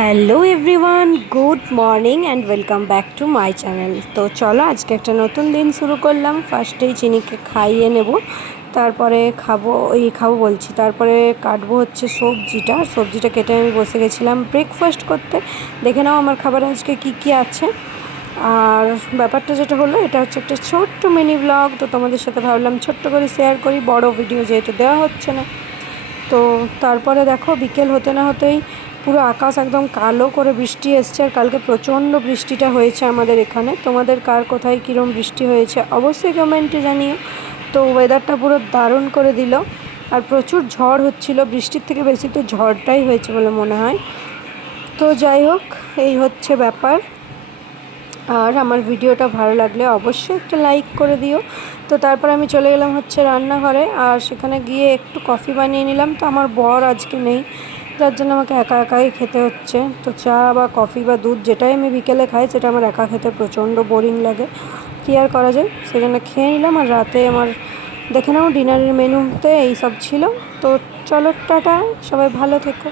Hello everyone, good morning and welcome back to my channel. তো চলো আজকে একটা নতুন দিন শুরু করলাম। ফার্স্টেই চিনিকে খাইয়ে নেব, তারপরে তারপরে কাটবো হচ্ছে সবজিটা কেটে আমি বসে গেছিলাম ব্রেকফাস্ট করতে। দেখে নাও আমার খাবারে আজকে কি কি আছে। আর ব্যাপারটা যেটা হলো, এটা হচ্ছে একটা ছোট্ট মিনি ব্লগ। তো তোমাদের সাথে ভাবলাম ছোট্ট করে শেয়ার করি, বড় ভিডিও যেহেতু দেওয়া হচ্ছে না। তো তারপরে দেখো বিকেল হতে না হতেই পুরো আকাশ একদম কালো করে বৃষ্টি এসছে। আর কালকে প্রচণ্ড বৃষ্টিটা হয়েছে আমাদের এখানে। তোমাদের কার কোথায় কীরকম বৃষ্টি হয়েছে অবশ্যই কমেন্টে জানিও। তো ওয়েদারটা পুরো দারুণ করে দিল। আর প্রচুর ঝড় হচ্ছিল, বৃষ্টির থেকে বেশি তো ঝড়টাই হয়েছে বলে মনে হয়। তো যাই হোক, এই হচ্ছে ব্যাপার। আর আমার ভিডিওটা ভালো লাগলে অবশ্যই একটা লাইক করে দিও। তো তারপর আমি চলে গেলাম হচ্ছে রান্নাঘরে, আর সেখানে গিয়ে একটু কফি বানিয়ে নিলাম। তো আমার বর আজকে নেই, যার জন্য আমাকে একা একাই খেতে হচ্ছে। তো চা বা কফি বা দুধ যেটাই আমি বিকেলে খাই, সেটা আমার একা খেতে প্রচণ্ড বোরিং লাগে। কী আর করা যায়, সেজন্য খেয়ে নিলাম। আর রাতে আমার দেখে নাও ডিনারের মেনুতে এই সব ছিল। তো চলো টাটা, সবাই ভালো থেকো।